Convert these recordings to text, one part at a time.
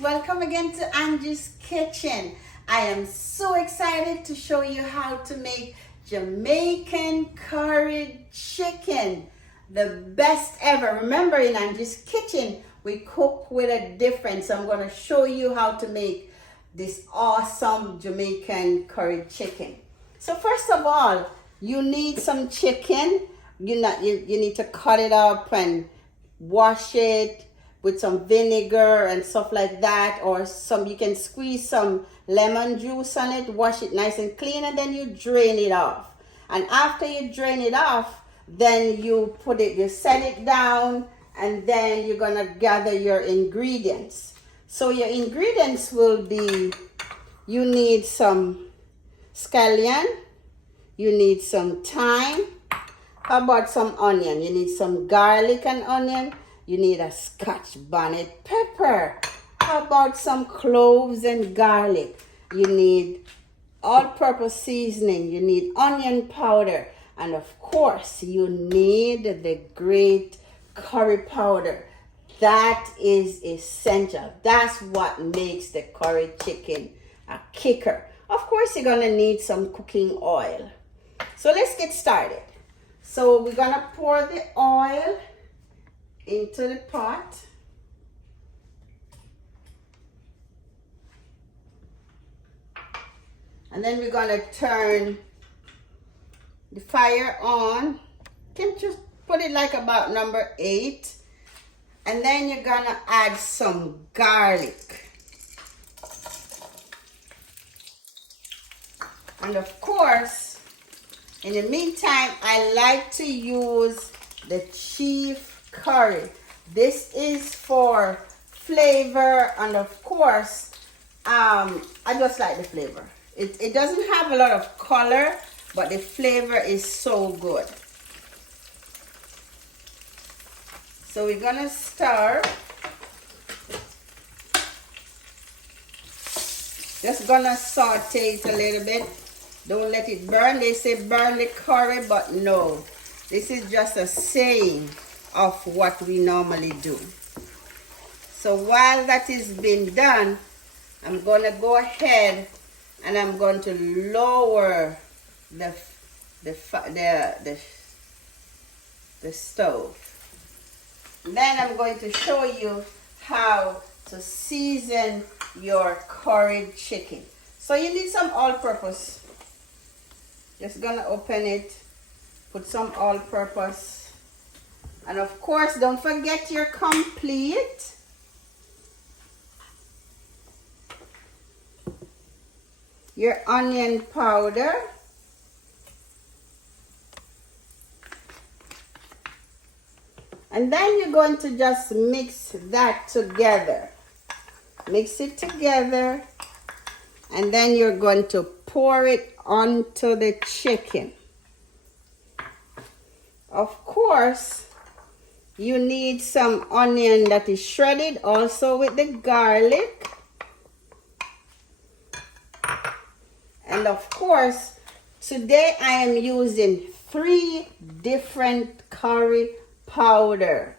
welcome again to Angie's Kitchen. I am so excited to show you how to make Jamaican curried chicken, the best ever. Remember, in Angie's Kitchen we cook with a difference, so I'm going to show you how to make this awesome Jamaican curried chicken. So first of all, you need some chicken. You need to cut it up and wash it with some vinegar and stuff like that, or you can squeeze some lemon juice on it, wash it nice and clean, and then you drain it off. And after you drain it off, then you set it down, and then you're gonna gather your ingredients. So your ingredients will be, you need some scallion, you need some thyme. How about some onion? You need some garlic and onion. You need a Scotch bonnet pepper. How about some cloves and garlic? You need all-purpose seasoning. You need onion powder. And of course, you need the great curry powder. That is essential. That's what makes the curry chicken a kicker. Of course, you're gonna need some cooking oil. So let's get started. So we're gonna pour the oil into the pot. And then we're gonna turn the fire on. You can just put it like about number 8. And then you're gonna add some garlic. And of course, in the meantime, I like to use the chief curry. This is for flavor, and of course, I just like the flavor. It doesn't have a lot of color, but the flavor is so good. So we're gonna stir. Just gonna saute it a little bit. Don't let it burn. They say burn the curry, but no. This is just a saying of what we normally do. So while that is being done, I'm going to go ahead and I'm going to lower the stove. Then I'm going to show you how to season your curried chicken. So you need some all-purpose. Just gonna open it, put some all-purpose, and of course don't forget your complete. Your onion powder. And then you're going to just mix that together. Mix it together, and then you're going to pour it onto the chicken. Of course, you need some onion that is shredded, also with the garlic. And of course, today I am using 3 different curry powder.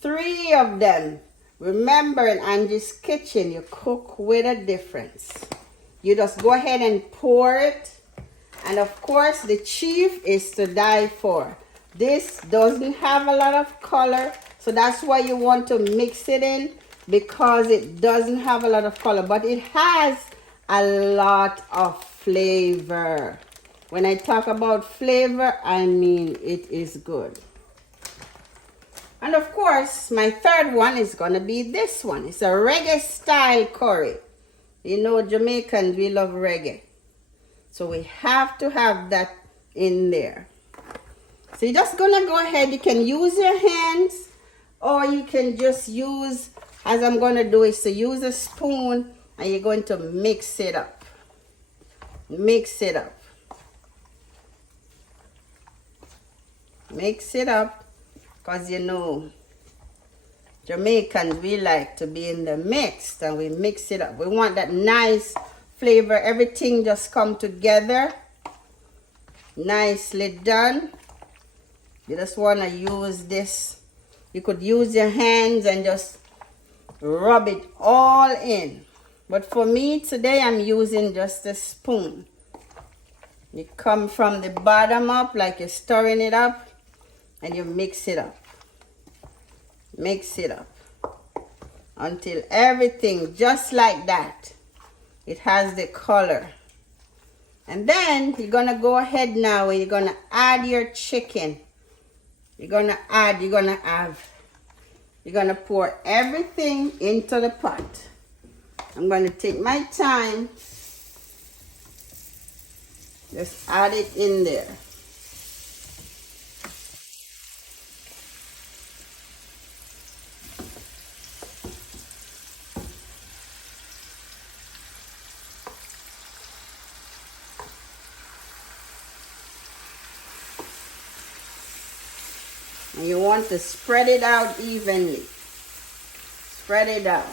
3 of them. Remember, in Angie's Kitchen, you cook with a difference. You just go ahead and pour it. And of course, the chief is to die for. This doesn't have a lot of color, so that's why you want to mix it in, because it doesn't have a lot of color, but it has a lot of flavor. When I talk about flavor, I mean it is good. And of course, my third one is gonna be this one. It's a reggae style curry. You know, Jamaicans, we love reggae. So we have to have that in there. So you're just gonna go ahead, you can use your hands, or you can just use, as I'm gonna do, is to use a spoon, and you're going to mix it up. Mix it up. Mix it up. Because you know, Jamaicans, we like to be in the mix, and we mix it up. We want that nice flavor. Everything just come together. Nicely done. You just want to use this. You could use your hands and just rub it all in. But for me today, I'm using just a spoon. You come from the bottom up, like you're stirring it up, and you mix it up. Mix it up until everything, just like that, it has the color. And then you're gonna go ahead now and you're gonna add your chicken. You're gonna pour everything into the pot. I'm gonna take my time, just add it in there. And you want to spread it out evenly. Spread it out.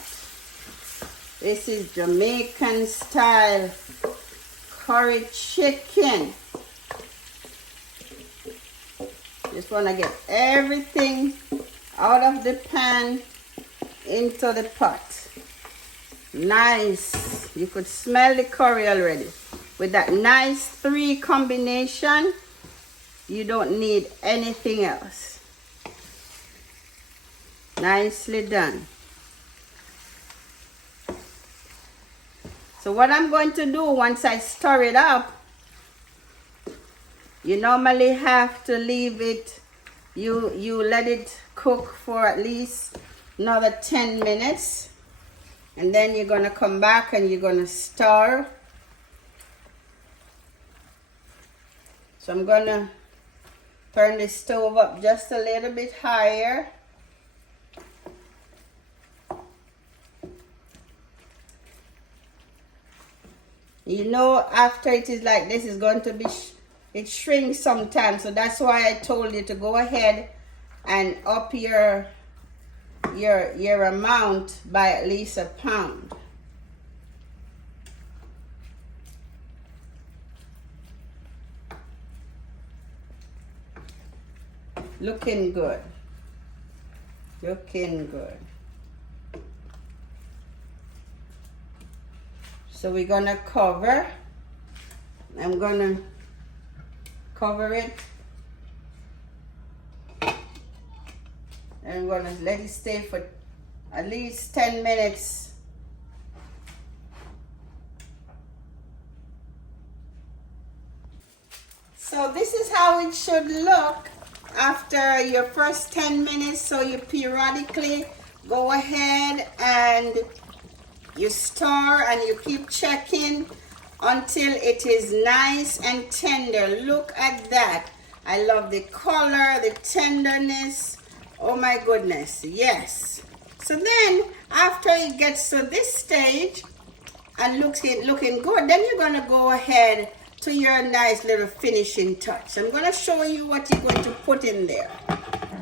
This is Jamaican style curried chicken. Just want to get everything out of the pan into the pot. Nice. You could smell the curry already. With that nice 3 combination, you don't need anything else. Nicely done. So what I'm going to do once I stir it up, you normally have to leave it, you let it cook for at least another 10 minutes. And then you're going to come back and you're going to stir. So I'm going to turn the stove up just a little bit higher. You know, after it is like this, it's going to be, it shrinks sometimes. So that's why I told you to go ahead and up your amount by at least a pound. Looking good. Looking good. So we're gonna cover. I'm gonna cover it. And I'm gonna let it stay for at least 10 minutes. So this is how it should look after your first 10 minutes. So you periodically go ahead and you stir and you keep checking until it is nice and tender. Look at that. I love the color, the tenderness. Oh my goodness, yes. So then after it gets to this stage and looking good, then you're gonna go ahead to your nice little finishing touch. I'm gonna show you what you're going to put in there.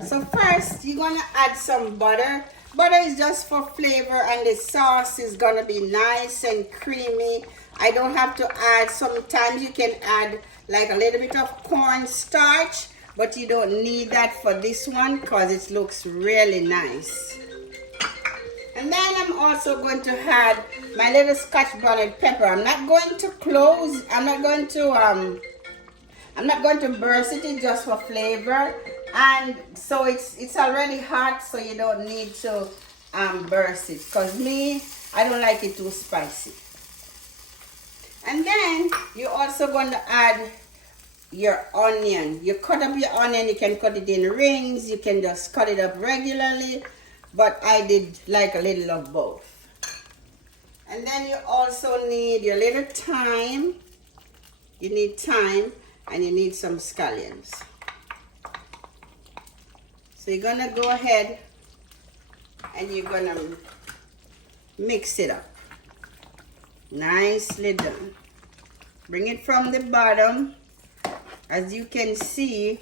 So first, you're gonna add some butter. Butter is just for flavor, and the sauce is gonna be nice and creamy. I don't have to add, sometimes you can add like a little bit of cornstarch, but you don't need that for this one because it looks really nice. And then I'm also going to add my little scotch bonnet pepper. I'm not going to close, I'm not going to burst it, it's just for flavor. And so it's already hot, so you don't need to burst it. Because me, I don't like it too spicy. And then you're also going to add your onion. You cut up your onion, you can cut it in rings, you can just cut it up regularly. But I did like a little of both. And then you also need your little thyme. You need thyme and you need some scallions. So you're gonna go ahead and you're gonna mix it up. Nicely done. Bring it from the bottom. As you can see,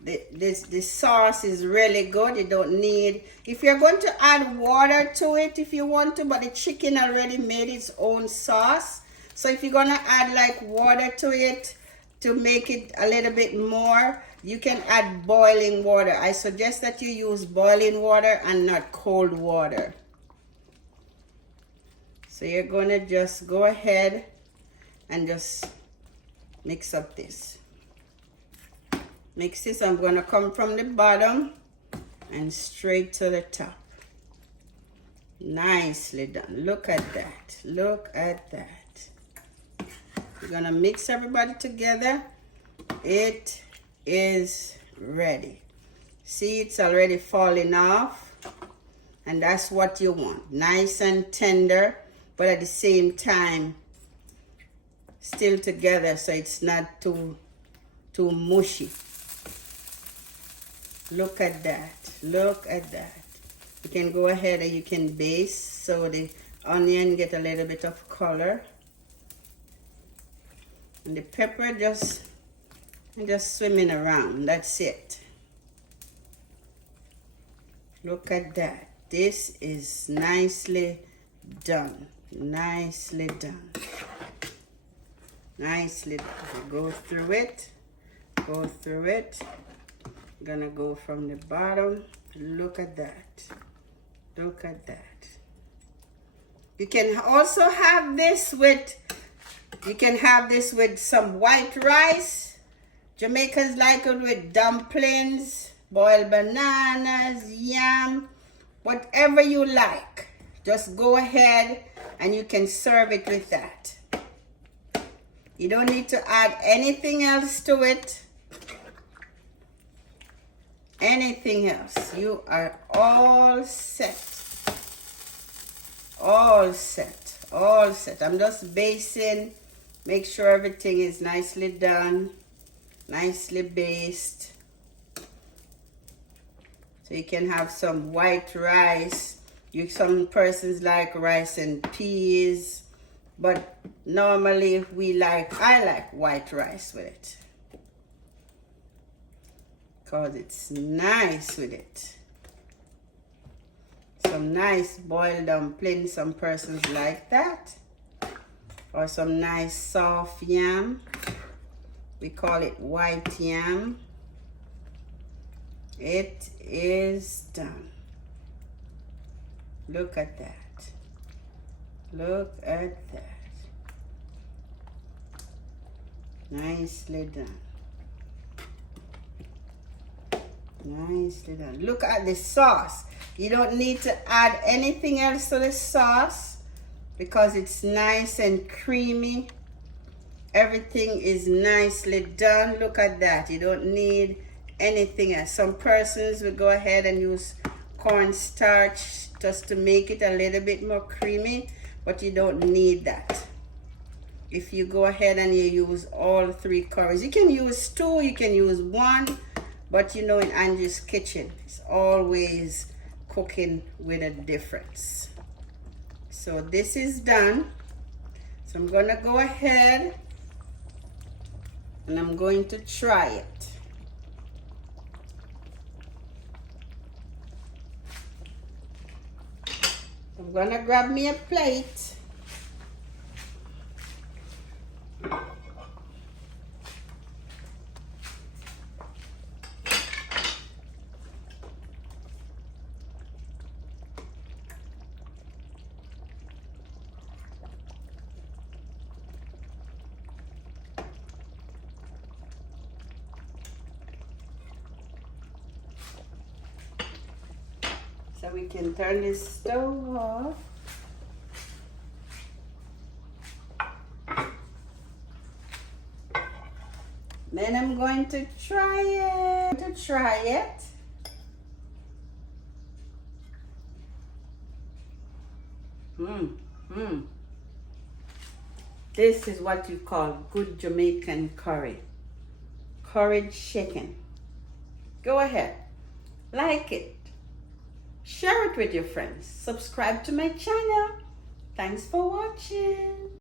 the sauce is really good. You don't need, if you're going to add water to it if you want to, but the chicken already made its own sauce. So if you're gonna add like water to it, to make it a little bit more, you can add boiling water. I suggest that you use boiling water and not cold water. So you're going to just go ahead and just mix up this. Mix this. I'm going to come from the bottom and straight to the top. Nicely done. Look at that. Look at that. We're going to mix everybody together. It is ready. See, it's already falling off. And that's what you want. Nice and tender, but at the same time, still together so it's not too mushy. Look at that. Look at that. You can go ahead and you can baste so the onion get a little bit of color. And the pepper just swimming around. That's it. Look at that. This is nicely done. Nicely done. Nicely done. Go through it. Go through it. I'm gonna go from the bottom. Look at that. Look at that. You can also have this with some white rice. Jamaicans like it with dumplings, boiled bananas, yam, whatever you like. Just go ahead and you can serve it with that. You don't need to add anything else to it. Anything else. You are all set. All set. All set. I'm just basting. Make sure everything is nicely done. Nicely basted. So you can have some white rice. Some persons like rice and peas. But normally I like white rice with it. Because it's nice with it. Some nice boiled dumplings, some persons like that. Or some nice soft yam. We call it white yam. It is done. Look at that. Look at that. Nicely done. Nicely done. Look at the sauce. You don't need to add anything else to the sauce because it's nice and creamy. Everything is nicely done. Look at that. You don't need anything else. Some persons will go ahead and use cornstarch just to make it a little bit more creamy, but you don't need that. If you go ahead and you use all 3 curries, you can use 2, you can use 1. But you know, in Angie's kitchen, it's always cooking with a difference. So this is done. So I'm gonna go ahead and I'm going to try it. I'm gonna grab me a plate. So we can turn this stove off. Then I'm going to try it. This is what you call good Jamaican curry. Curried chicken. Go ahead. Like it. Share it with your friends. Subscribe to my channel. Thanks for watching.